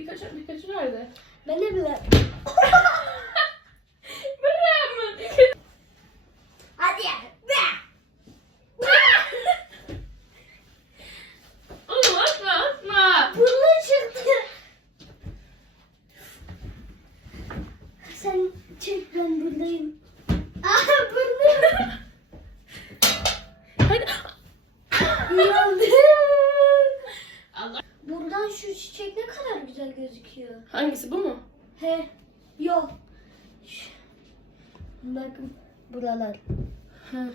birkaç birkaç nerede? Ben de bile. Hadi ya. Oğlum çıktı. Sen çek ben buradayım. Aha burnu. Hadi. Gerekiyor. Hangisi bu mu? He. Yok. Bakın buralar.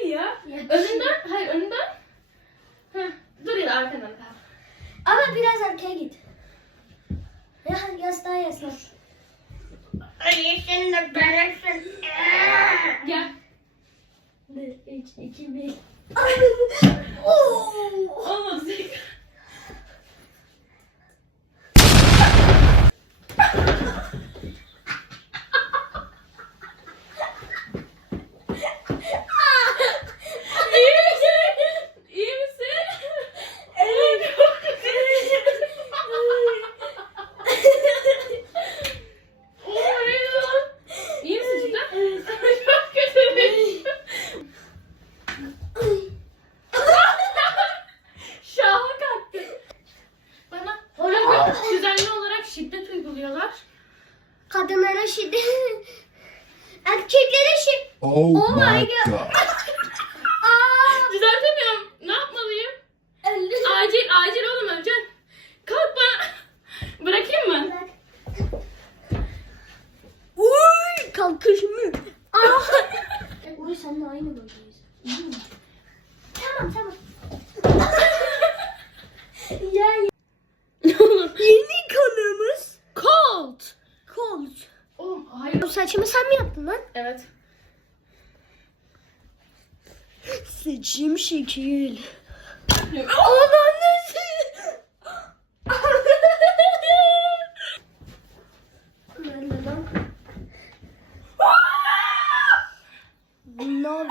değil ya. Önünden, hayır önünden. Heh, dur ya arkadan kal. Ama biraz arkaya git. Ya yastığa yaslan. Ay senin de bebeksin. Gel. 1, 2, 1. Kadınlara şiddet. Erkeklere şiddet. Oh, Oh my God. god. Aa, Düzeltemiyorum. Ne yapmalıyım? Acil, acil oğlum öleceksin. Kalk bana. Bırakayım mı? Uy, kalkış mı? Aa. Uy seninle aynı bölgeyiz. Saçımı sen mi yaptın lan? Evet. Saçım şekil. Lan? ne oldu?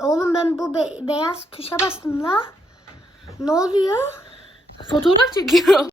Oğlum ben bu be- beyaz tuşa bastım la. Ne oluyor? Fotoğraf çekiyor.